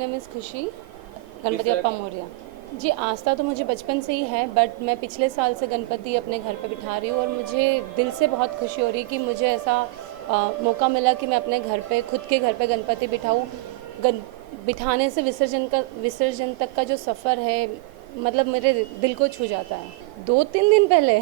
Name is खुशी। गणपति बप्पा मौर्य। जी, आस्था तो मुझे बचपन से ही है, बट मैं पिछले साल से गणपति अपने घर पे बिठा रही हूँ और मुझे दिल से बहुत खुशी हो रही है कि मुझे ऐसा मौका मिला कि मैं अपने घर पे, खुद के घर पे गणपति बिठाऊँ। बिठाने से विसर्जन तक का जो सफ़र है, मतलब मेरे दिल को छू जाता है। 2-3 दिन पहले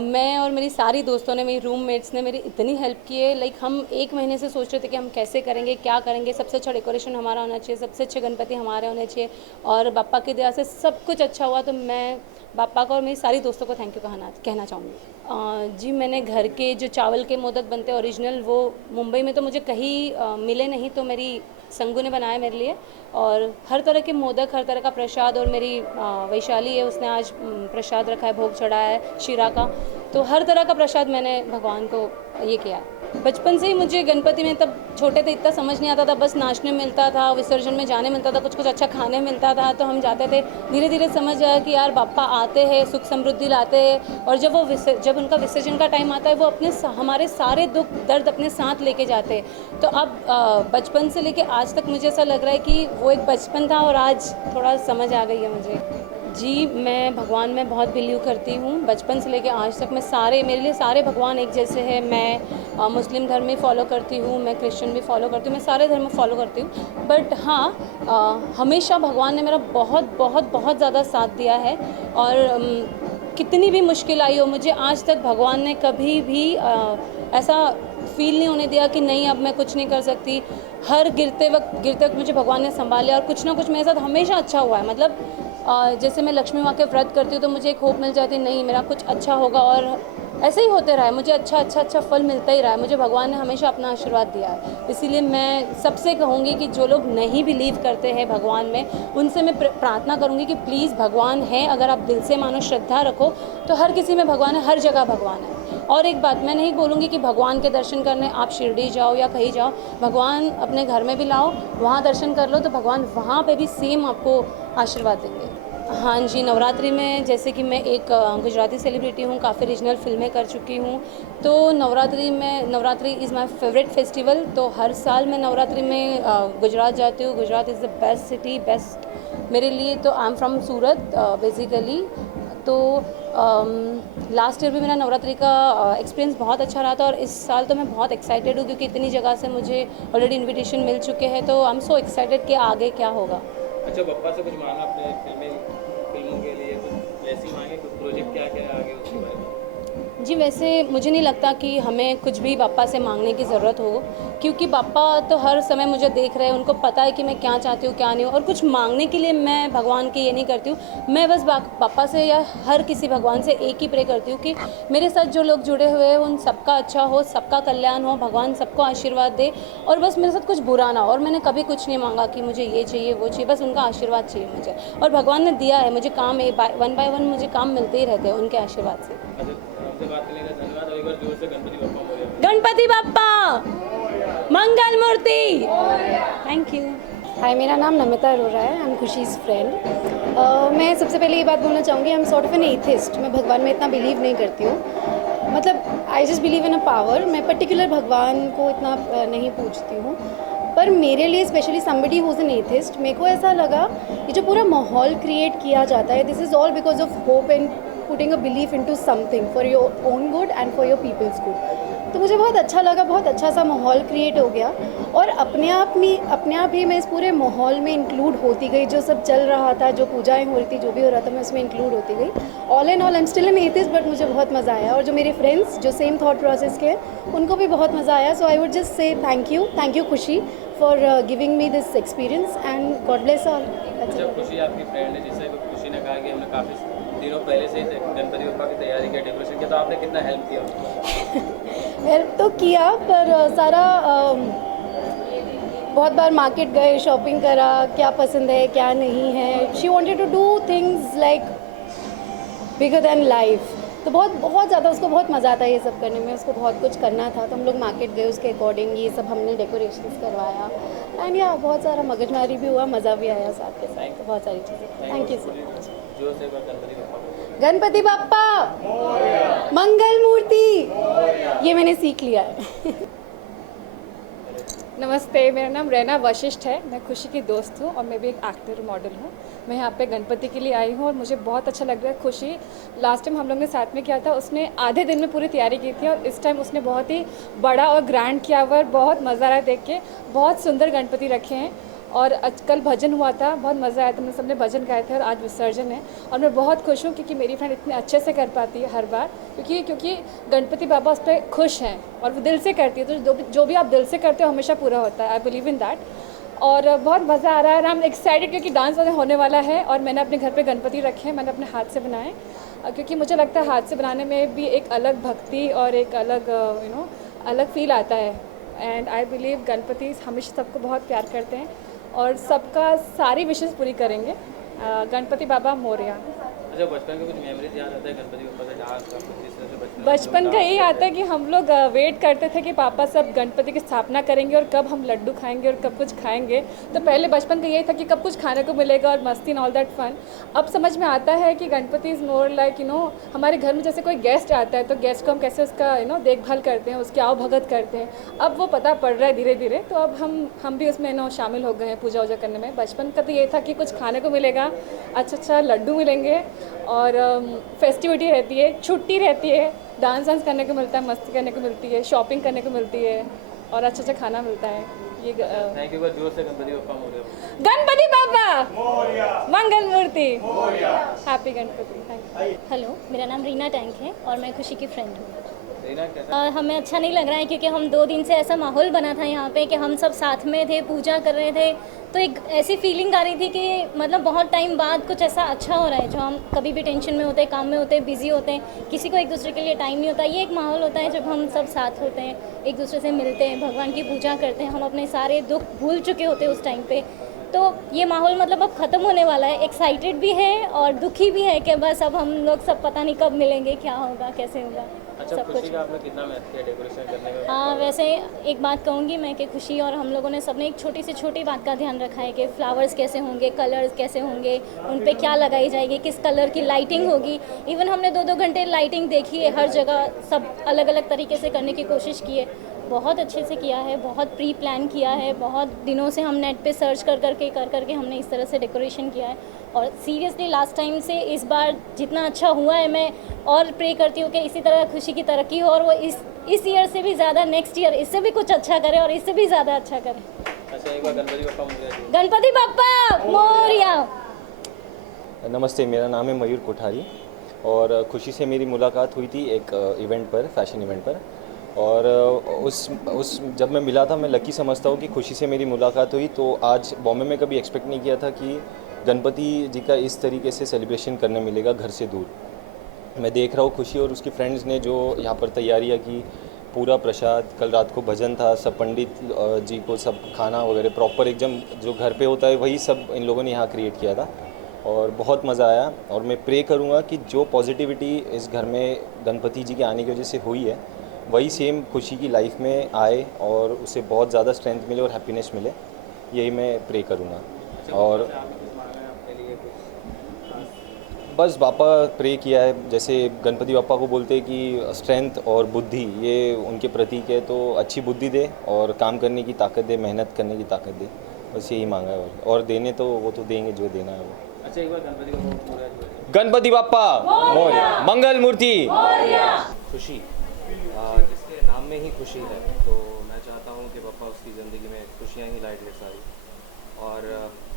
मैं और मेरी सारी दोस्तों ने, मेरी रूममेट्स ने मेरी इतनी हेल्प की है। लाइक हम 1 महीने से सोच रहे थे कि हम कैसे करेंगे, क्या करेंगे, सबसे अच्छा डेकोरेशन हमारा होना चाहिए, सबसे अच्छे गणपति हमारे होने चाहिए, और बाप्पा की दया से सब कुछ अच्छा हुआ। तो मैं बाप्पा को और मेरी सारी दोस्तों को थैंक यू कहना चाहूँगी। जी, मैंने घर के जो चावल के मोदक बनते हैं ओरिजिनल, वो मुंबई में तो मुझे कहीं मिले नहीं, तो मेरी संगू ने बनाया मेरे लिए। और हर तरह के मोदक, हर तरह का प्रसाद, और मेरी वैशाली है, उसने आज प्रसाद रखा है, भोग चढ़ाया है शीरा का। तो हर तरह का प्रसाद मैंने भगवान को ये किया। बचपन से ही मुझे गणपति में, तब छोटे थे, इतना समझ नहीं आता था, बस नाचने मिलता था, विसर्जन में जाने मिलता था, कुछ कुछ अच्छा खाने मिलता था, तो हम जाते थे। धीरे धीरे समझ आया कि यार बाप्पा आते हैं, सुख समृद्धि लाते हैं, और जब उनका विसर्जन का टाइम आता है, वो हमारे सारे दुख दर्द अपने साथ लेके जाते हैं। तो अब बचपन से लेके आज तक मुझे ऐसा लग रहा है कि वो एक बचपन था और आज थोड़ा समझ आ गई है मुझे। जी, मैं भगवान में बहुत बिलीव करती हूँ। बचपन से लेके आज तक मेरे लिए सारे भगवान एक जैसे हैं। मैं मुस्लिम धर्म भी फॉलो करती हूँ, मैं क्रिश्चियन भी फॉलो करती हूँ, मैं सारे धर्म फॉलो करती हूँ। बट हाँ, हमेशा भगवान ने मेरा बहुत बहुत बहुत ज़्यादा साथ दिया है। और कितनी भी मुश्किल आई हो, मुझे आज तक भगवान ने कभी भी ऐसा फील नहीं होने दिया कि नहीं अब मैं कुछ नहीं कर सकती। हर गिरते वक्त मुझे भगवान ने संभाला, और कुछ ना कुछ मेरे साथ हमेशा अच्छा हुआ है। मतलब जैसे मैं लक्ष्मी माँ के व्रत करती हूँ तो मुझे एक होप मिल जाती है, नहीं मेरा कुछ अच्छा होगा, और ऐसे ही होते रहा है, मुझे अच्छा फल मिलता ही रहा है। मुझे भगवान ने हमेशा अपना आशीर्वाद दिया है। इसीलिए मैं सबसे कहूँगी कि जो लोग नहीं बिलीव करते हैं भगवान में, उनसे मैं प्रार्थना करूँगी कि प्लीज़ भगवान है, अगर आप दिल से मानो, श्रद्धा रखो, तो हर किसी में भगवान है, हर जगह भगवान है। और एक बात मैं नहीं बोलूँगी कि भगवान के दर्शन करने आप शिरडी जाओ या कहीं जाओ, भगवान अपने घर में भी लाओ, वहाँ दर्शन कर लो, तो भगवान वहाँ पे भी सेम आपको आशीर्वाद देंगे। हाँ जी, नवरात्रि में जैसे कि मैं एक गुजराती सेलिब्रिटी हूँ, काफ़ी रीजनल फिल्में कर चुकी हूँ, तो Navratri is my favourite festival. तो हर साल मैं नवरात्रि में गुजरात जाती हूँ। Gujarat is the best city, best मेरे लिए। तो I am from Surat basically. तो लास्ट ईयर भी मेरा नवरात्रि का एक्सपीरियंस बहुत अच्छा रहा था, और इस साल तो मैं बहुत एक्साइटेड हूँ, क्योंकि इतनी जगह से मुझे ऑलरेडी इनविटेशन मिल चुके हैं। तो आई एम सो एक्साइटेड कि आगे क्या होगा। अच्छा, बप्पा से कुछ मांगा अपने फिल्मों के लिए, कुछ वैसी मांगे, कुछ प्रोजेक्ट क्या क्या आगे उसके बारे में? जी, वैसे मुझे नहीं लगता कि हमें कुछ भी बाप्पा से मांगने की ज़रूरत हो, क्योंकि बाप्पा तो हर समय मुझे देख रहे हैं, उनको पता है कि मैं क्या चाहती हूँ क्या नहीं हूँ। और कुछ मांगने के लिए मैं भगवान के ये नहीं करती हूँ। मैं बस बाप्पा से या हर किसी भगवान से एक ही प्रे करती हूँ कि मेरे साथ जो लोग जुड़े हुए हैं उन सबका अच्छा हो, सबका कल्याण हो, भगवान सबको आशीर्वाद दे, और बस मेरे साथ कुछ बुरा ना हो। और मैंने कभी कुछ नहीं मांगा कि मुझे ये चाहिए वो चाहिए, बस उनका आशीर्वाद चाहिए मुझे, और भगवान ने दिया है मुझे काम, 1 बाय 1 मुझे काम मिलते ही रहते हैं उनके आशीर्वाद से। हमसे बात करने का धन्यवाद, और एक बार जोर से Ganpati Bappa Morya. Ganpati Bappa Mangal Murti. Thank you. Hi, मेरा नाम नमिता अरोरा है। I am Khushi's friend. मैं सबसे पहले ये बात बोलना चाहूँगी, I am sort of an atheist. मैं भगवान में इतना बिलीव नहीं करती हूँ, मतलब I just believe in a power. मैं पर्टिकुलर भगवान को इतना नहीं पूछती हूँ। पर मेरे लिए specially somebody who is an atheist, मेरे को ऐसा लगा ये जो पूरा माहौल क्रिएट किया जाता है, this is all because of hope and putting a belief into something for your own good and for your people's good. तो मुझे बहुत अच्छा लगा, बहुत अच्छा सा माहौल क्रिएट हो गया, और अपने आप ही मैं इस पूरे माहौल में इंक्लूड होती गई। जो सब चल रहा था, जो पूजाएं हो रही थी, जो भी हो रहा था, मैं उसमें इंक्लूड होती गई। All in all I am still an atheist, but मुझे बहुत मज़ा आया, और जो मेरे फ्रेंड्स जो सेम थॉट प्रोसेस के हैं उनको भी बहुत मज़ा आया। So I would just say thank you Khushi for giving me this experience, and God bless all. अच्छा, खुशी आपकी फ्रेंड है, जिससे खुशी ने कहा कि हमने काफ़ी दिनों पहले से ही गणपति बप्पा की तैयारी की, डेकोरेशन किया, तो आपने कितना हेल्प किया उनको? हेल्प तो किया, पर सारा बहुत बार मार्केट गए, शॉपिंग करा, क्या पसंद है क्या नहीं है। She wanted to do things like bigger than life. तो बहुत ज़्यादा उसको बहुत मज़ा आता है ये सब करने में, उसको बहुत कुछ करना था। तो हम लोग मार्केट गए, उसके अकॉर्डिंग ये सब हमने डेकोरेशंस करवाया, एंड या बहुत सारा मगजमारी भी हुआ, मज़ा भी आया साथ के साथ। तो बहुत सारी चीज़ें। Thank you so much. जोर से गणपति बप्पा। गणपति बप्पा मंगल मूर्ति, ये मैंने सीख लिया है। नमस्ते, मेरा नाम रैना वशिष्ठ है। मैं खुशी की दोस्त हूँ और मैं भी एक एक्टर मॉडल हूँ। मैं यहाँ पे गणपति के लिए आई हूँ और मुझे बहुत अच्छा लग रहा है। खुशी लास्ट टाइम हम लोग ने साथ में किया था, उसने आधे दिन में पूरी तैयारी की थी और इस टाइम उसने बहुत ही बड़ा और ग्रैंड किया हुआ है। बहुत मज़ा आ रहा है देख के। बहुत सुंदर गणपति रखे हैं और कल भजन हुआ था, बहुत मज़ा आया था। हम सबने भजन गाए थे और आज विसर्जन है और मैं बहुत खुश हूँ क्योंकि मेरी फ्रेंड इतने अच्छे से कर पाती है हर बार, क्योंकि गणपति बाबा उस पर खुश हैं और वो दिल से करती है। तो जो भी आप दिल से करते हो हमेशा पूरा होता है। I believe in that. और बहुत मज़ा आ रहा है। आई एम एक्साइटेड क्योंकि डांस वगैरह होने वाला है और मैंने अपने घर पे गणपति रखे हैं, मैंने अपने हाथ से बनाए क्योंकि मुझे लगता है हाथ से बनाने में भी एक अलग भक्ति और एक अलग अलग फील आता है। एंड आई बिलीव गणपति हमेशा सबको बहुत प्यार करते हैं और सबका सारी विशेष पूरी करेंगे। गणपति बाबा मोरया। अच्छा, बचपन के कुछ मेमोरीज याद आता है गणपति बप्पा का डांस का, किस तरह से बचपन का यही आता है कि हम लोग वेट करते थे कि पापा सब गणपति की स्थापना करेंगे और कब हम लड्डू खाएंगे और कब कुछ खाएंगे। तो पहले बचपन का यही था कि कब कुछ खाने को मिलेगा और मस्ती एंड ऑल दैट फन। अब समझ में आता है कि गणपति इज़ मोर लाइक हमारे घर में जैसे कोई गेस्ट आता है तो गेस्ट को हम कैसे उसका देखभाल करते हैं, उसकी आओ भगत करते हैं। अब वो पता पड़ रहा है धीरे धीरे, तो अब हम भी उसमें शामिल हो गए हैं पूजा वूजा करने में। बचपन का तो ये था कि कुछ खाने को मिलेगा, अच्छा लड्डू मिलेंगे और फेस्टिविटी रहती है, छुट्टी रहती है, डांस करने को मिलता है, मस्ती करने को मिलती है, शॉपिंग करने को मिलती है और अच्छा खाना मिलता है। ये थैंक यू। जोर से Ganpati Bappa Morya. Ganpati Baba Mangal Murti happy Ganpati. Thank you. Hello, मेरा नाम रीना टैंक है और मैं खुशी की फ्रेंड हूँ। रीना, कैसा हमें अच्छा नहीं लग रहा है क्योंकि हम 2 दिन से ऐसा माहौल बना था यहाँ पे कि हम सब साथ में थे, पूजा कर रहे थे, तो एक ऐसी फीलिंग आ रही थी कि मतलब बहुत टाइम बाद कुछ ऐसा अच्छा हो रहा है। जो हम कभी भी टेंशन में होते हैं, काम में होते हैं, बिजी होते हैं, किसी को एक दूसरे के लिए टाइम नहीं होता। ये एक माहौल होता है जब हम सब साथ होते हैं, एक दूसरे से मिलते हैं, भगवान की पूजा करते हैं, हम अपने सारे दुख भूल चुके होते हैं उस टाइम पे। तो ये माहौल मतलब अब ख़त्म होने वाला है। एक्साइटेड भी है और दुखी भी है कि बस अब हम लोग सब पता नहीं कब मिलेंगे, क्या होगा, कैसे होगा। अच्छा, सब खुशी कुछ। का आपने कितना मेहनत किया डेकोरेशन करने में? हाँ, वैसे एक बात कहूँगी मैं कि खुशी और हम लोगों ने सबने एक छोटी से छोटी बात का ध्यान रखा है कि फ्लावर्स कैसे होंगे, कलर्स कैसे होंगे, उन पे क्या लगाई जाएगी, किस कलर की लाइटिंग होगी। इवन हमने 2-2 घंटे लाइटिंग देखी है, हर जगह सब अलग अलग तरीके से करने की कोशिश की है। बहुत अच्छे से किया है, बहुत प्री प्लान किया है, बहुत दिनों से हम नेट पे सर्च कर करके हमने इस तरह से डेकोरेशन किया है। और सीरियसली लास्ट टाइम से इस बार जितना अच्छा हुआ है, मैं और प्रे करती हूँ कि इसी तरह खुशी की तरक्की हो और वो इस ईयर से भी ज़्यादा नेक्स्ट ईयर इससे भी कुछ अच्छा करे और इससे भी ज़्यादा अच्छा करे। अच्छा, एक बार गणपति बप्पा मोरया। गणपति बप्पा मोरया। नमस्ते, मेरा नाम है मयूर कोठारी और खुशी से मेरी मुलाकात हुई थी एक इवेंट पर, फैशन इवेंट पर। और उस जब मैं मिला था, मैं लकी समझता हूँ कि खुशी से मेरी मुलाकात हुई। तो आज बॉम्बे में कभी एक्सपेक्ट नहीं किया था कि गणपति जी का इस तरीके से सेलिब्रेशन करने मिलेगा घर से दूर। मैं देख रहा हूँ खुशी और उसकी फ्रेंड्स ने जो यहाँ पर तैयारियाँ की, पूरा प्रसाद, कल रात को भजन था, सब पंडित जी को सब खाना वगैरह प्रॉपर एकदम जो घर पे होता है वही सब इन लोगों ने यहाँ क्रिएट किया था और बहुत मज़ा आया। और मैं प्रे करूँगा कि जो पॉजिटिविटी इस घर में गणपति जी के आने की वजह से हुई है, वही सेम खुशी की लाइफ में आए और उसे बहुत ज़्यादा स्ट्रेंथ मिले और हैप्पीनेस मिले, यही मैं प्रे करूँगा। और बस पापा प्रे किया है, जैसे गणपति पापा को बोलते हैं कि स्ट्रेंथ और बुद्धि ये उनके प्रतीक है, तो अच्छी बुद्धि दे और काम करने की ताकत दे, मेहनत करने की ताकत दे, बस यही मांगा है। और देने तो वो तो देंगे जो देना है वो। अच्छा, एक बार गणपति बप्पा मोरया। गणपति बाप्पा मोरया, मंगल मूर्ति। खुशी, जिसके नाम में ही खुशी है, तो मैं चाहता हूँ कि पापा उसकी ज़िंदगी में खुशियाँ ही लाए ढेर सारी। और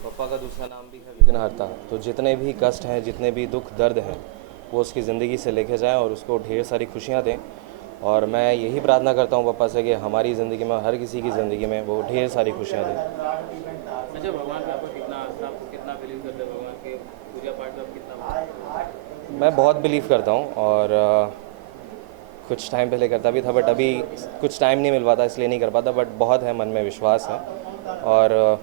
पापा का दूसरा नाम भी है विघ्नहर्ता, तो जितने भी कष्ट हैं, जितने भी दुख दर्द हैं, वो उसकी ज़िंदगी से लेके जाएं और उसको ढेर सारी खुशियाँ दें। और मैं यही प्रार्थना करता हूँ पापा से कि हमारी ज़िंदगी में, हर किसी की ज़िंदगी में वो ढेर सारी खुशियाँ दें। अच्छा, भगवान पे आपको कितना आस्था, आप कितना बिलीव करते हैं भगवान के पूजा पाठ में, आप कितना? मैं बहुत बिलीव करता हूँ और कुछ टाइम पहले करता भी था, बट अभी कुछ टाइम नहीं मिल पाता इसलिए नहीं कर पाता, बट बहुत है, मन में विश्वास है। और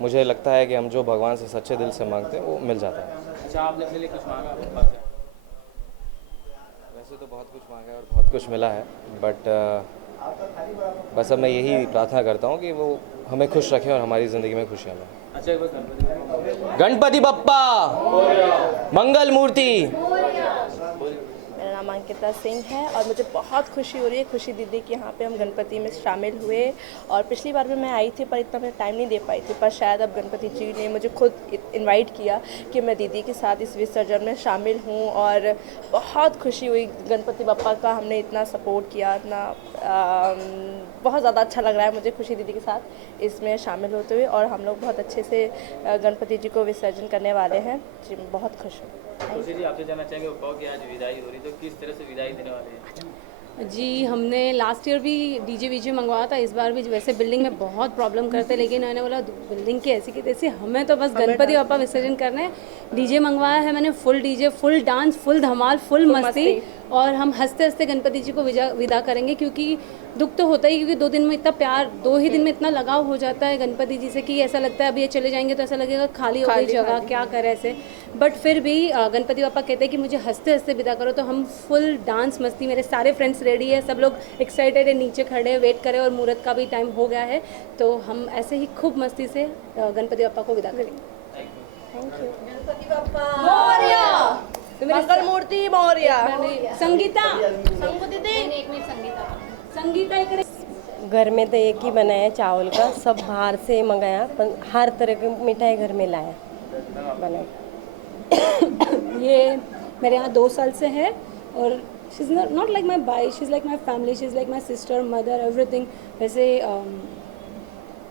मुझे लगता है कि हम जो भगवान से सच्चे दिल से मांगते हैं वो मिल जाता है। अच्छा, आपने इसलिए कुछ मांगा पापा से? वैसे तो बहुत कुछ मांगा है और बहुत कुछ मिला है, बट बस अब मैं यही प्रार्थना करता हूँ कि वो हमें खुश रखें और हमारी ज़िंदगी में खुशियाँ लाएं। अच्छा, एक बार गणपति बप्पा मोरया। गणपति बप्पा मंगल मूर्ति। मेरा नाम अंकिता सिंह है और मुझे बहुत खुशी हो रही है, खुशी दीदी कि यहाँ पे हम गणपति में शामिल हुए। और पिछली बार भी मैं आई थी पर इतना मैं टाइम नहीं दे पाई थी, पर शायद अब गणपति जी ने मुझे खुद इनवाइट किया कि मैं दीदी के साथ इस विसर्जन में शामिल हूँ। और बहुत खुशी हुई, गणपति बप्पा का हमने इतना सपोर्ट किया, इतना बहुत ज़्यादा अच्छा लग रहा है मुझे खुशी दीदी के साथ इसमें शामिल होते हुए। और हम लोग बहुत अच्छे से गणपति जी को विसर्जन करने वाले हैं जी, मैं बहुत खुश हूँ। खुशी जी, आपसे जानना चाहेंगे बप्पा की आज विदाई हो रही, तो किस तरह से विदाई देने वाले हैं? जी, हमने लास्ट ईयर भी डीजे वीजे मंगवाया था, इस बार भी वैसे बिल्डिंग में बहुत प्रॉब्लम करते, लेकिन मैंने बोला बिल्डिंग की ऐसी की तैसी, हमें तो बस गणपति बप्पा विसर्जन करना है। डीजे मंगवाया है मैंने, full DJ, full dance, full धमाल, फुल मस्ती, और हम हंसते हंसते गणपति जी को विदा करेंगे। क्योंकि दुख तो होता ही, क्योंकि 2 दिन में इतना प्यार, 2 ही दिन में इतना लगाव हो जाता है गणपति जी से कि ऐसा लगता है अब ये चले जाएंगे तो ऐसा लगेगा खाली हो गई जगह, क्या करें ऐसे। बट फिर भी गणपति पापा कहते हैं कि मुझे हंसते हंसते विदा करो, तो हम फुल डांस मस्ती, मेरे सारे फ्रेंड्स रेडी है, सब लोग एक्साइटेड है, नीचे खड़े वेट करें, और मुहूर्त का भी टाइम हो गया है, तो हम ऐसे ही खूब मस्ती से गणपति पापा को विदा करेंगे। Thank you. गणपति बप्पा मोरया, मंगल मूर्ति मोरया। संगीता, घर में तो एक ही बनाया चावल का, सब बाहर से मंगाया, पर हर तरह की मिठाई घर में लाया बनाया। ये मेरे यहाँ 2 साल से है, और she is not like my by, she is like my family, she is like my sister, mother, everything. वैसे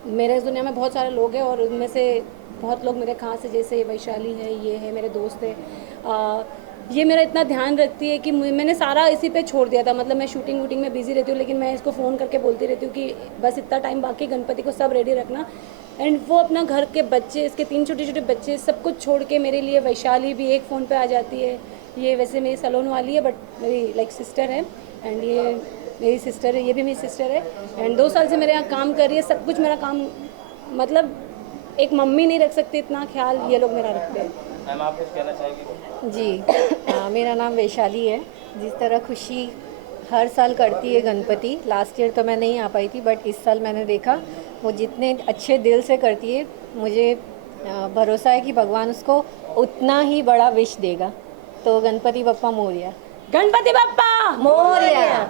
मेरे इस दुनिया में बहुत सारे लोग हैं, और उनमें से बहुत लोग मेरे खास है, जैसे वैशाली है, ये है, मेरे दोस्त है। ये मेरा इतना ध्यान रखती है कि मैंने सारा इसी पे छोड़ दिया था, मतलब मैं शूटिंग वूटिंग में बिजी रहती हूँ, लेकिन मैं इसको फ़ोन करके बोलती रहती हूँ कि बस इतना टाइम बाकी, गणपति को सब रेडी रखना। एंड वो अपना घर के बच्चे, इसके 3 छोटे छोटे बच्चे, सब कुछ छोड़ के मेरे लिए, वैशाली भी एक फ़ोन पे आ जाती है। ये वैसे मेरी सलोन वाली है, बट मेरी लाइक सिस्टर है, एंड ये मेरी सिस्टर है, ये भी मेरी सिस्टर है, एंड 2 साल से मेरे यहाँ काम कर रही है। सब कुछ मेरा काम, मतलब एक मम्मी नहीं रख सकती इतना ख्याल, ये लोग मेरा रखते हैं। मैम, आप कुछ कहना चाहेंगे? जी, मेरा नाम वैशाली है। जिस तरह खुशी हर साल करती है गणपति, लास्ट ईयर तो मैं नहीं आ पाई थी, बट इस साल मैंने देखा वो जितने अच्छे दिल से करती है, मुझे भरोसा है कि भगवान उसको उतना ही बड़ा विश देगा। तो गणपति बप्पा मोरया। गणपति बप्पा मोरया।